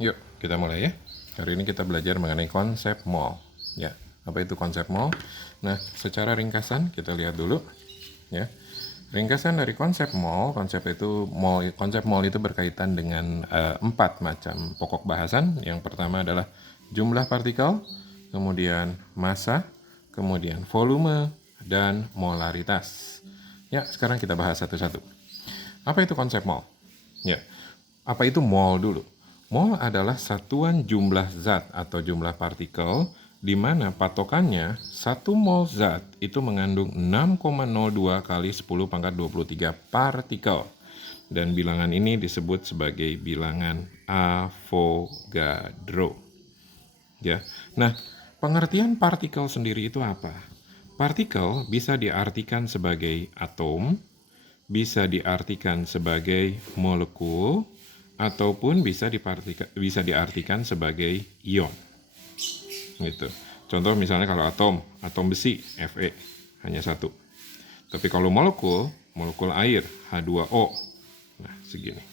Yuk, kita mulai ya. Hari ini kita belajar mengenai konsep mall. Ya, apa itu konsep mall? Nah, secara ringkasan kita lihat dulu. Ya, ringkasan dari konsep mall itu berkaitan dengan 4 macam pokok bahasan. Yang pertama adalah jumlah partikel, kemudian massa, kemudian volume, dan molaritas. Ya, sekarang kita bahas satu-satu. Apa itu konsep mol? Ya, apa itu mol dulu? Mol adalah satuan jumlah zat atau jumlah partikel di mana patokannya 1 mol zat itu mengandung 6,02 kali 10 pangkat 23 partikel. Dan bilangan ini disebut sebagai bilangan Avogadro. Ya. Nah, pengertian partikel sendiri itu apa? Partikel bisa diartikan sebagai atom, bisa diartikan sebagai molekul, ataupun bisa diartikan sebagai ion. Gitu. Contoh misalnya kalau atom besi Fe hanya satu. Tapi kalau molekul air H2O. Nah, segini.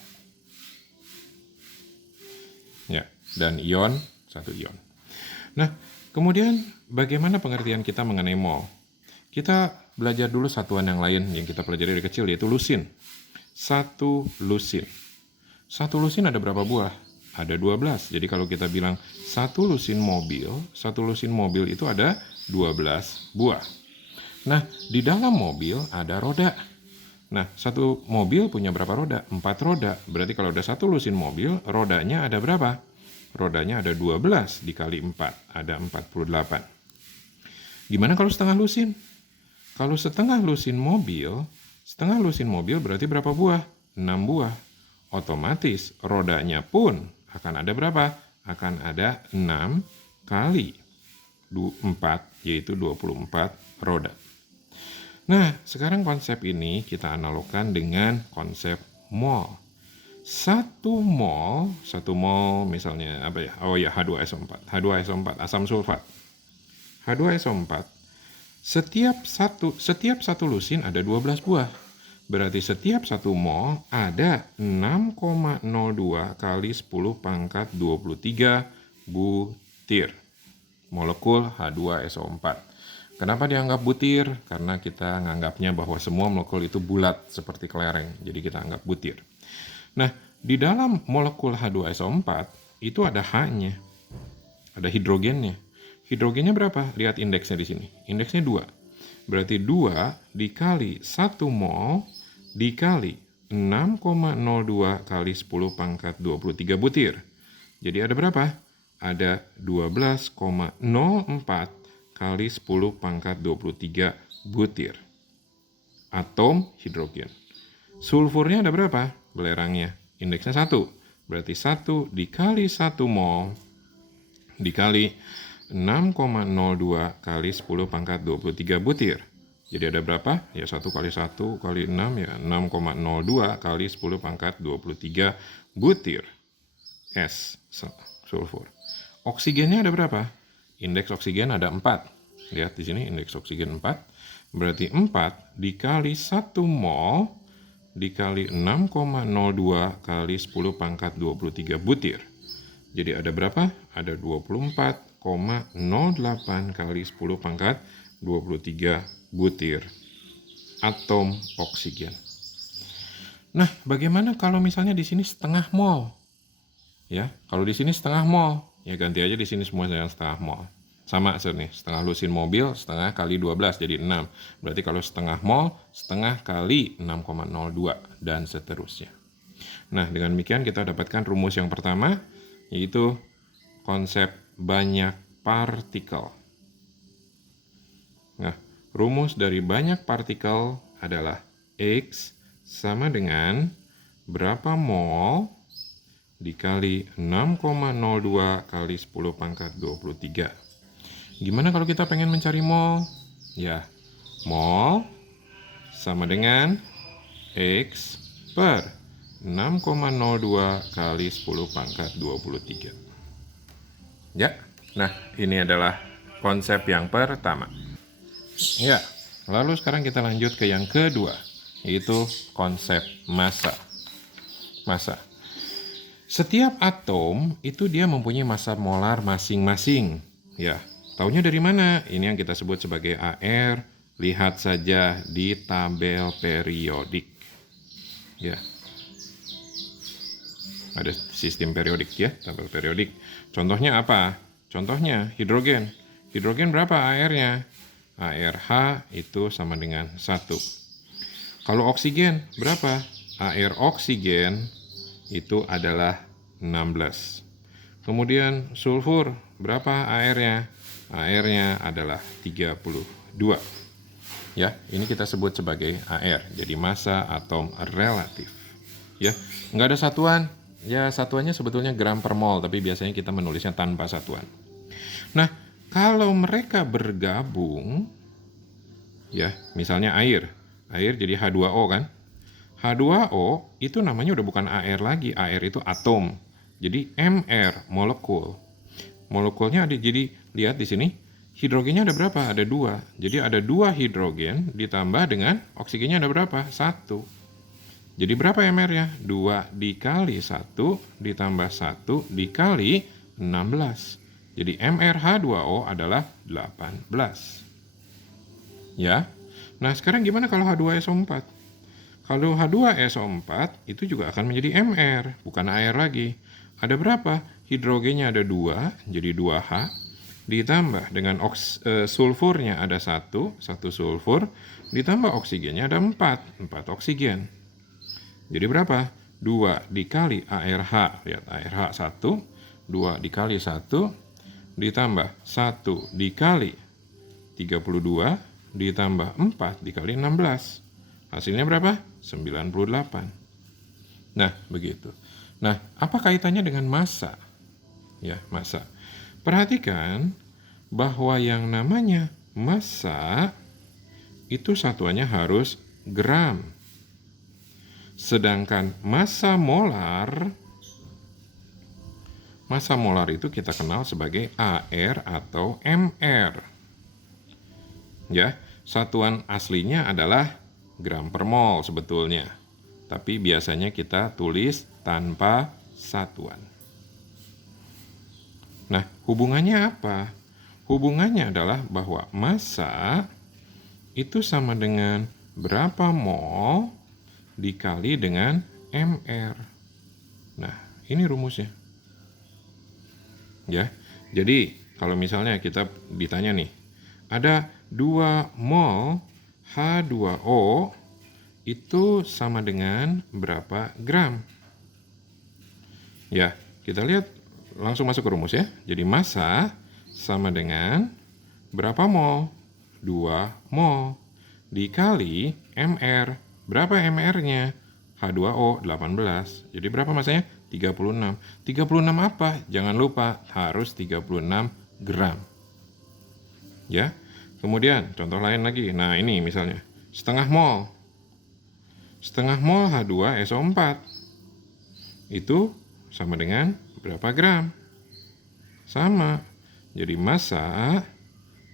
Ya, dan ion, satu ion. Nah, kemudian bagaimana pengertian kita mengenai mol? Kita belajar dulu satuan yang lain yang kita pelajari dari kecil, yaitu lusin. Satu lusin ada berapa buah? Ada 12. Jadi kalau kita bilang satu lusin mobil itu ada 12 buah. Nah, di dalam mobil ada roda. Nah, satu mobil punya berapa roda? 4 roda. Berarti kalau ada satu lusin mobil, rodanya ada berapa? Rodanya ada 12 dikali 4, ada 48. Gimana kalau setengah lusin? Kalau setengah lusin mobil berarti berapa buah? 6 buah. Otomatis rodanya pun akan ada berapa? Akan ada 6 kali 4, yaitu 24 roda. Nah, sekarang konsep ini kita analogkan dengan konsep mol. Satu mol misalnya apa ya? Oh ya, H2SO4, asam sulfat. H2SO4, setiap satu lusin ada 12 buah. Berarti setiap 1 mol ada 6,02 kali 10 pangkat 23 butir molekul H2SO4. Kenapa dianggap butir? Karena kita menganggapnya bahwa semua molekul itu bulat seperti kelereng. Jadi kita anggap butir. Nah, di dalam molekul H2SO4 itu ada H-nya. Ada hidrogennya. Hidrogennya berapa? Lihat indeksnya di sini. Indeksnya 2. Berarti 2 dikali 1 mol dikali 6,02 kali 10 pangkat 23 butir. Jadi ada berapa? Ada 12,04 kali 10 pangkat 23 butir. Atom hidrogen. Sulfurnya ada berapa? Belerangnya. Indeksnya 1. Berarti 1 dikali 1 mol dikali 6,02 kali 10 pangkat 23 butir. Jadi ada berapa? Ya 1 kali 1 kali 6 ya 6,02 kali 10 pangkat 23 butir es sulfur. Oksigennya ada berapa? Indeks oksigen ada 4. Lihat di sini indeks oksigen 4. Berarti 4 dikali 1 mol dikali 6,02 kali 10 pangkat 23 butir. Jadi ada berapa? Ada 24,08 kali 10 pangkat 23 butir atom oksigen. Nah, bagaimana kalau misalnya di sini setengah mol? Ya, kalau di sini setengah mol, ya ganti aja di sini semua yang setengah mol. Sama nih, setengah lusin mobil, setengah kali 12 jadi 6. Berarti kalau setengah mol, setengah kali 6,02 dan seterusnya. Nah, dengan demikian kita dapatkan rumus yang pertama, yaitu konsep banyak partikel. Nah, rumus dari banyak partikel adalah X sama dengan berapa mol dikali 6,02 kali 10 pangkat 23. Gimana kalau kita pengen mencari mol? Ya, mol sama dengan X per 6,02 kali 10 pangkat 23. Ya, nah ini adalah konsep yang pertama. Ya, lalu sekarang kita lanjut ke yang kedua, yaitu konsep massa. Setiap atom itu dia mempunyai massa molar masing-masing. Ya, taunya dari mana? Ini yang kita sebut sebagai AR. Lihat saja di tabel periodik. Ya. Ada sistem periodik ya, tabel periodik. Contohnya apa? Contohnya hidrogen. Hidrogen berapa AR-nya? ARH itu sama dengan 1. Kalau oksigen berapa? AR oksigen itu adalah 16. Kemudian sulfur berapa AR-nya? AR-nya adalah 32. Ya, ini kita sebut sebagai AR. Jadi massa atom relatif. Ya, nggak ada satuan. Ya, satuannya sebetulnya gram per mol, tapi biasanya kita menulisnya tanpa satuan. Nah, kalau mereka bergabung, ya, misalnya air jadi H2O kan? H2O itu namanya udah bukan AR lagi, AR itu atom. Jadi MR, molekul. Molekulnya ada, jadi lihat di sini, hidrogennya ada berapa? Ada 2. Jadi ada 2 hidrogen ditambah dengan oksigennya ada berapa? 1. Jadi berapa MR-nya? 2 dikali 1 ditambah 1 dikali 16. Jadi MrH2O adalah 18. Ya. Nah, sekarang gimana kalau H2SO4? Kalau H2SO4 itu juga akan menjadi MR, bukan AR lagi. Ada berapa? Hidrogennya ada 2, jadi 2H. Ditambah dengan sulfurnya ada 1 sulfur. Ditambah oksigennya ada 4 oksigen. Jadi berapa? 2 dikali ARH, lihat ARH 1, 2 dikali 1, ditambah 1 dikali 32, ditambah 4 dikali 16. Hasilnya berapa? 98. Nah, begitu. Nah, apa kaitannya dengan massa? Ya, massa. Perhatikan bahwa yang namanya massa itu satuannya harus gram. Sedangkan massa molar itu kita kenal sebagai AR atau MR. Ya, satuan aslinya adalah gram per mol sebetulnya. Tapi biasanya kita tulis tanpa satuan. Nah, hubungannya apa? Hubungannya adalah bahwa massa itu sama dengan berapa mol dikali dengan MR. Nah, ini rumusnya. Ya. Jadi, kalau misalnya kita ditanya nih, ada 2 mol H2O itu sama dengan berapa gram? Ya, kita lihat langsung masuk ke rumus ya. Jadi massa sama dengan berapa mol? 2 mol dikali MR. Berapa MR-nya? H2O 18. Jadi berapa massanya? 36. 36 apa? Jangan lupa harus 36 gram. Ya. Kemudian contoh lain lagi. Nah, ini misalnya setengah mol. Setengah mol H2SO4. Itu sama dengan berapa gram? Sama. Jadi massa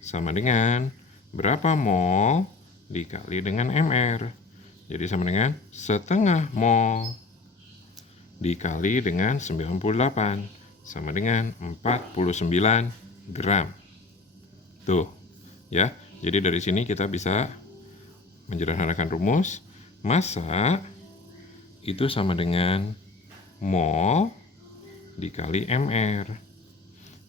sama dengan berapa mol dikali dengan MR. Jadi sama dengan setengah mol dikali dengan 98 sama dengan 49 gram. Tuh, ya. Jadi dari sini kita bisa menyederhanakan rumus. Massa itu sama dengan mol dikali MR.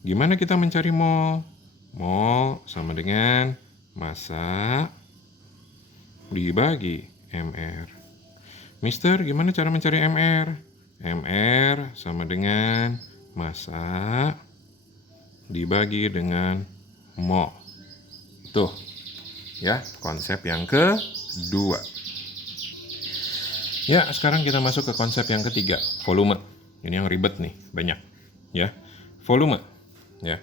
Gimana kita mencari mol? Mol sama dengan massa dibagi MR. Mister, gimana cara mencari MR? MR sama dengan massa dibagi dengan mol. Tuh, ya, konsep yang kedua. Ya, sekarang kita masuk ke konsep yang ketiga, volume. Ini yang ribet nih, banyak. Ya, volume. Ya,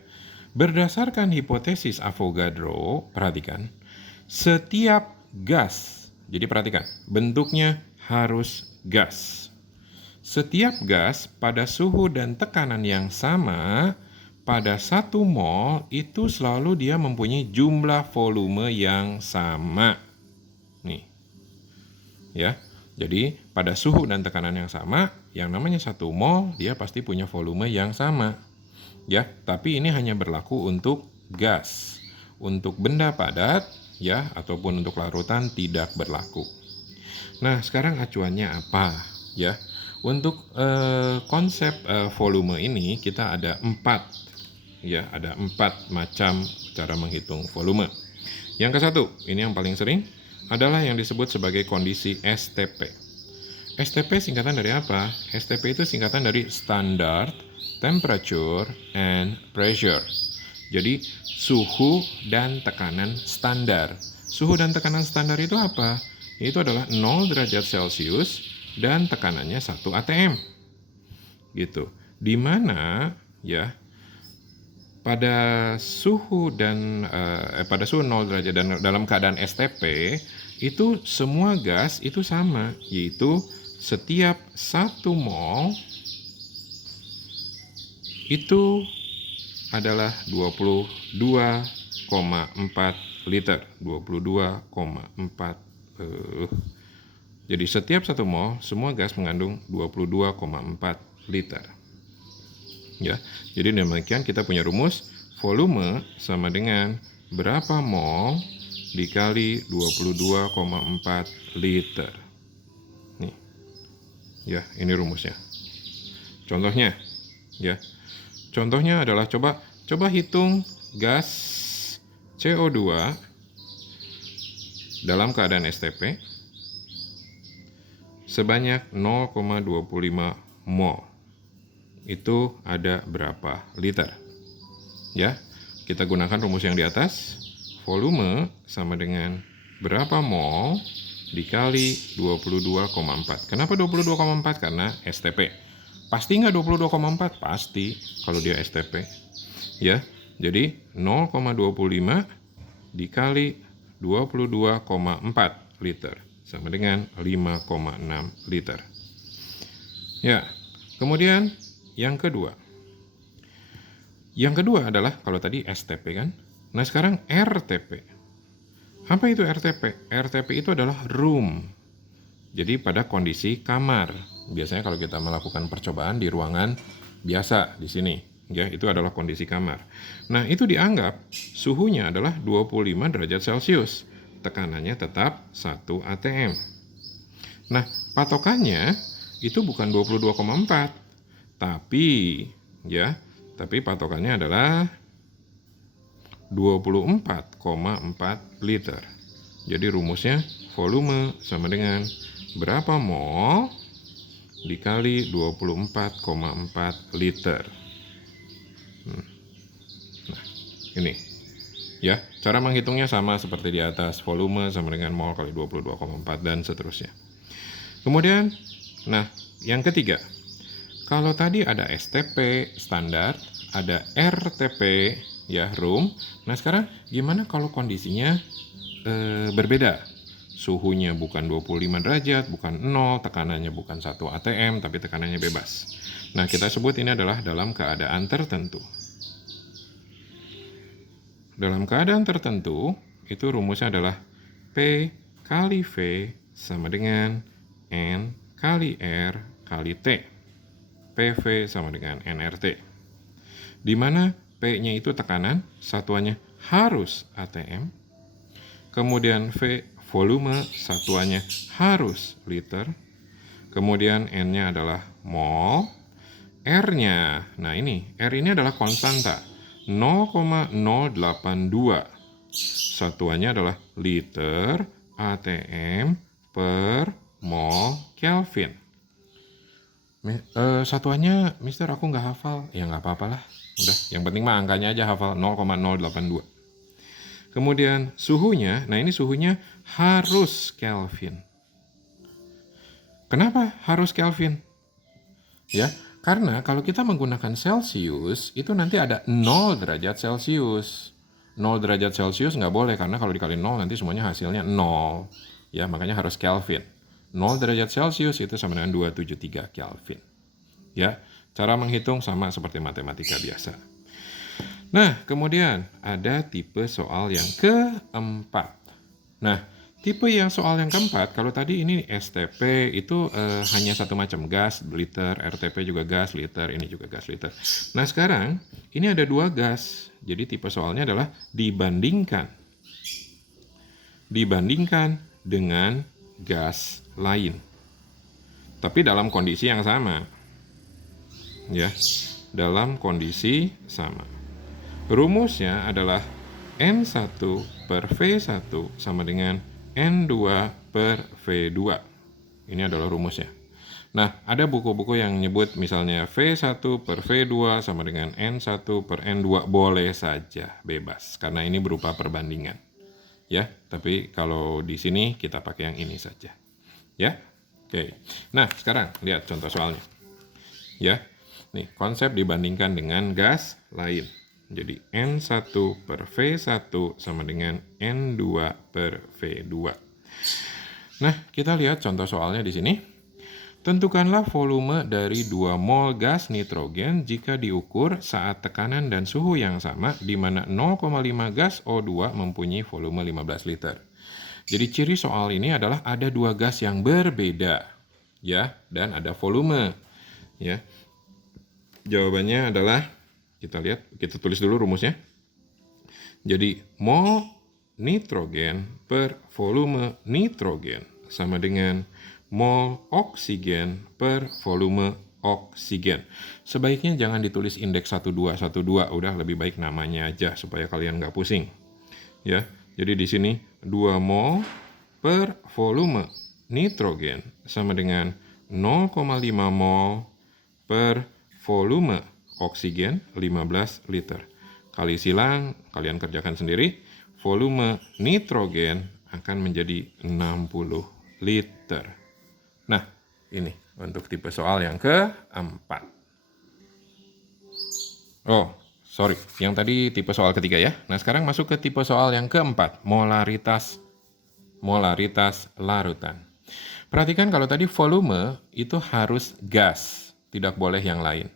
berdasarkan hipotesis Avogadro, perhatikan, setiap gas, jadi perhatikan, bentuknya harus gas. Setiap gas pada suhu dan tekanan yang sama, pada 1 mol itu selalu dia mempunyai jumlah volume yang sama. Nih. Ya. Jadi pada suhu dan tekanan yang sama, yang namanya 1 mol, dia pasti punya volume yang sama. Ya, tapi ini hanya berlaku untuk gas. Untuk benda padat, ya, ataupun untuk larutan tidak berlaku. Nah, sekarang acuannya apa? Ya, untuk konsep volume ini kita ada 4. Ya, ada 4 macam cara menghitung volume. Yang ke satu, ini yang paling sering, adalah yang disebut sebagai kondisi STP. STP singkatan dari apa? STP itu singkatan dari Standard Temperature and Pressure. Jadi, suhu dan tekanan standar. Suhu dan tekanan standar itu apa? Itu adalah 0 derajat Celcius dan tekanannya 1 atm. Gitu. Di mana ya pada suhu 0 derajat dan dalam keadaan STP itu semua gas itu sama, yaitu setiap 1 mol itu adalah 22,4 liter. 22,4 jadi setiap 1 mol semua gas mengandung 22,4 liter. Ya. Jadi demikian kita punya rumus volume sama dengan berapa mol dikali 22,4 liter. Nih. Ya, ini rumusnya. Contohnya, ya. Contohnya adalah coba hitung gas CO2 dalam keadaan STP sebanyak 0,25 mol. Itu ada berapa liter? Ya, kita gunakan rumus yang di atas. Volume sama dengan berapa mol dikali 22,4. Kenapa 22,4? Karena STP. Pasti nggak 22,4? Pasti kalau dia STP. Ya, jadi 0,25 dikali 22,4 liter sama dengan 5,6 liter. Ya, kemudian yang kedua. Yang kedua adalah kalau tadi STP kan. Nah, sekarang RTP. Apa itu RTP? RTP itu adalah room. Jadi pada kondisi kamar. Biasanya kalau kita melakukan percobaan di ruangan biasa di sini, ya, itu adalah kondisi kamar. Nah, itu dianggap suhunya adalah 25 derajat Celcius. Tekanannya tetap 1 atm. Nah, patokannya itu bukan 22,4. Tapi patokannya adalah 24,4 liter. Jadi rumusnya volume sama dengan berapa mol dikali 24,4 liter. Nah, ini. Ya, cara menghitungnya sama seperti di atas. Volume sama dengan mol kali 22,4 dan seterusnya. Kemudian, nah, yang ketiga. Kalau tadi ada STP, standar, ada RTP, ya, room. Nah, sekarang gimana kalau kondisinya berbeda? Suhunya bukan 25 derajat, bukan 0, tekanannya bukan 1 atm, tapi tekanannya bebas. Nah, kita sebut ini adalah dalam keadaan tertentu. Dalam keadaan tertentu, itu rumusnya adalah P kali V sama dengan N kali R kali T. PV sama dengan nRT. Di mana P-nya itu tekanan, satuannya harus atm. Kemudian V volume, satuannya harus liter. Kemudian N-nya adalah mol. R-nya, nah ini, R ini adalah konstanta, 0,082. Satuannya adalah liter atm per mol Kelvin. Satuannya, Mister, aku nggak hafal. Ya nggak apa-apalah. Udah, yang penting mah angkanya aja hafal, 0,082. Kemudian suhunya, nah ini suhunya harus Kelvin. Kenapa harus Kelvin? Ya, karena kalau kita menggunakan Celsius, itu nanti ada 0 derajat Celcius. 0 derajat Celcius nggak boleh, karena kalau dikali 0 nanti semuanya hasilnya 0. Ya, makanya harus Kelvin. 0 derajat Celcius itu sama dengan 273 Kelvin. Ya, cara menghitung sama seperti matematika biasa. Nah, kemudian ada tipe soal yang keempat. Nah, Tipe yang soal yang keempat, kalau tadi ini STP itu hanya satu macam, gas liter, RTP juga gas liter, ini juga gas liter. Nah sekarang ini ada dua gas, jadi tipe soalnya adalah dibandingkan dengan gas lain, tapi dalam kondisi yang sama, ya, dalam kondisi sama. Rumusnya adalah N1 per V1 sama dengan N2 per V2. Ini adalah rumusnya. Nah, ada buku-buku yang nyebut misalnya V1 per V2 sama dengan N1 per N2. Boleh saja, bebas. Karena ini berupa perbandingan. Ya, tapi kalau di sini kita pakai yang ini saja. Ya, oke. Nah, sekarang lihat contoh soalnya. Ya, nih konsep dibandingkan dengan gas lain. Jadi N1 per V1 sama dengan N2 per V2. Nah, kita lihat contoh soalnya di sini. Tentukanlah volume dari 2 mol gas nitrogen jika diukur saat tekanan dan suhu yang sama, di mana 0,5 gas O2 mempunyai volume 15 liter. Jadi ciri soal ini adalah ada dua gas yang berbeda, ya, dan ada volume, ya. Jawabannya adalah, kita lihat, kita tulis dulu rumusnya. Jadi mol nitrogen per volume nitrogen sama dengan mol oksigen per volume oksigen. Sebaiknya jangan ditulis indeks 1212, udah lebih baik namanya aja supaya kalian nggak pusing. Ya, jadi di sini 2 mol per volume nitrogen sama dengan 0,5 mol per volume oksigen 15 liter. Kali silang, kalian kerjakan sendiri, volume nitrogen akan menjadi 60 liter. Nah, ini untuk tipe soal yang keempat. Oh, sorry, yang tadi tipe soal ketiga ya. Nah, sekarang masuk ke tipe soal yang keempat, molaritas larutan. Perhatikan kalau tadi volume itu harus gas, tidak boleh yang lain.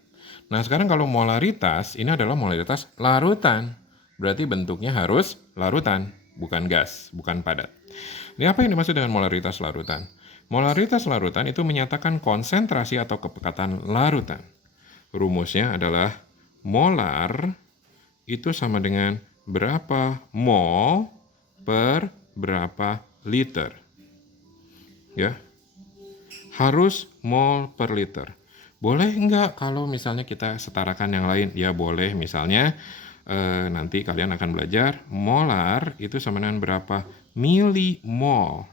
Nah, sekarang kalau molaritas, ini adalah molaritas larutan. Berarti bentuknya harus larutan, bukan gas, bukan padat. Ini apa yang dimaksud dengan molaritas larutan? Molaritas larutan itu menyatakan konsentrasi atau kepekatan larutan. Rumusnya adalah molar itu sama dengan berapa mol per berapa liter. Ya, harus mol per liter. Boleh enggak kalau misalnya kita setarakan yang lain? Ya boleh, misalnya nanti kalian akan belajar molar itu sama dengan berapa milimol.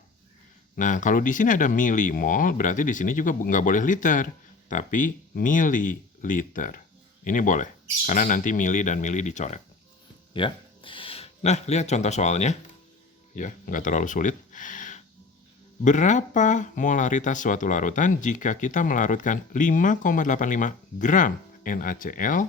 Nah, kalau di sini ada milimol, berarti di sini juga nggak boleh liter, tapi mililiter. Ini boleh, karena nanti mili dan mili dicoret. Ya. Nah, lihat contoh soalnya. Ya, nggak terlalu sulit. Berapa molaritas suatu larutan jika kita melarutkan 5,85 gram NaCl?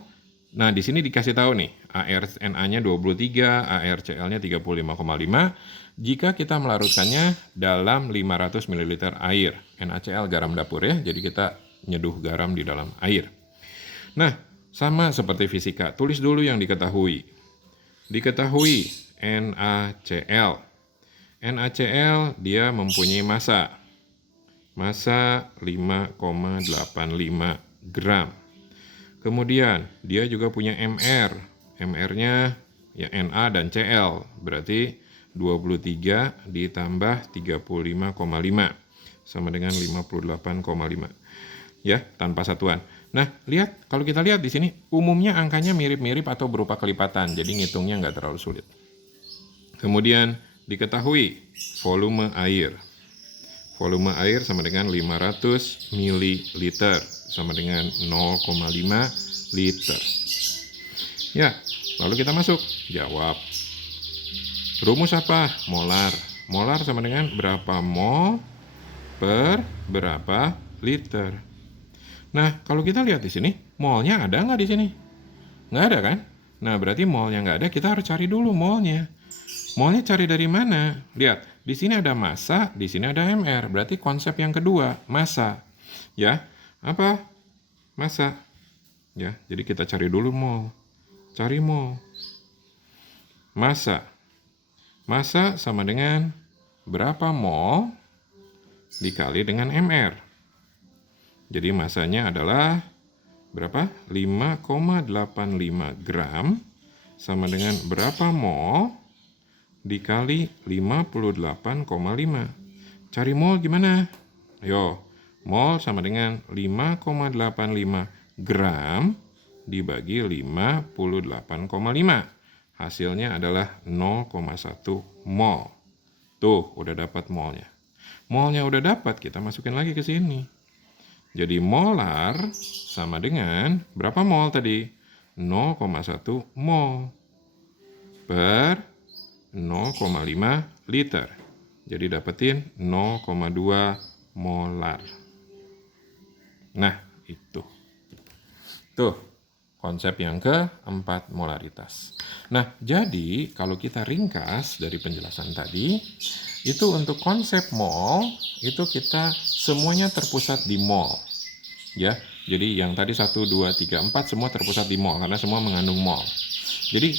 Nah, di sini dikasih tahu nih, ArNA-nya 23, ArCl-nya 35,5. Jika kita melarutkannya dalam 500 ml air. NaCl garam dapur ya, jadi kita nyeduh garam di dalam air. Nah, sama seperti fisika, tulis dulu yang diketahui. Diketahui NaCl. NaCl dia mempunyai massa 5,85 gram. Kemudian dia juga punya MR. MR-nya ya Na dan Cl, berarti 23 ditambah 35,5 sama dengan 58,5. Ya, tanpa satuan. Nah, lihat, kalau kita lihat di sini umumnya angkanya mirip-mirip atau berupa kelipatan, jadi ngitungnya nggak terlalu sulit. Kemudian diketahui volume air. Volume air sama dengan 500 ml sama dengan 0,5 liter. Ya, lalu kita masuk. Jawab. Rumus apa? Molar. Molar sama dengan berapa mol per berapa liter. Nah, kalau kita lihat di sini, molnya ada nggak di sini? Nggak ada kan? Nah, berarti molnya nggak ada, kita harus cari dulu molnya. Molnya cari dari mana? Lihat, di sini ada massa, di sini ada MR. Berarti konsep yang kedua, massa. Ya, apa? Massa. Ya, jadi kita cari dulu mol. Cari mol. Massa. Massa sama dengan berapa mol dikali dengan mR. Jadi masanya adalah berapa? 5,85 gram sama dengan berapa mol dikali 58,5. Cari mol gimana? Ayo, mol sama dengan 5,85 gram dibagi 58,5. Hasilnya adalah 0,1 mol. Tuh, udah dapat molnya. Molnya udah dapat, kita masukin lagi ke sini. Jadi molar sama dengan berapa mol tadi? 0,1 mol per 0,5 liter. Jadi dapetin 0,2 molar. Nah, itu. Tuh, konsep yang keempat, molaritas. Nah, jadi kalau kita ringkas dari penjelasan tadi, itu untuk konsep mol, itu kita semuanya terpusat di mol. Ya, jadi yang tadi 1, 2, 3, 4 semua terpusat di mol, karena semua mengandung mol. Jadi,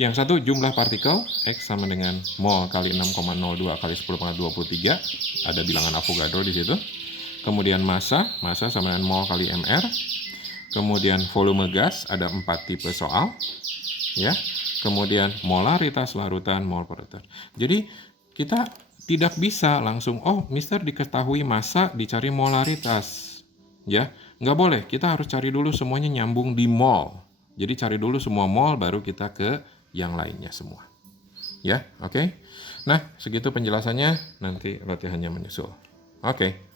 yang satu jumlah partikel, X sama dengan mol kali 6,02 kali 10⁻23, ada bilangan Avogadro di situ. Kemudian massa sama dengan mol kali mR. Kemudian volume gas, ada 4 tipe soal. Ya. Kemudian molaritas larutan, mol per liter. Jadi kita tidak bisa langsung, oh Mister diketahui massa dicari molaritas. Ya, nggak boleh. Kita harus cari dulu semuanya nyambung di mol. Jadi cari dulu semua mol, baru kita ke yang lainnya semua. Ya, oke. Nah, segitu penjelasannya. Nanti latihannya menyusul. Oke.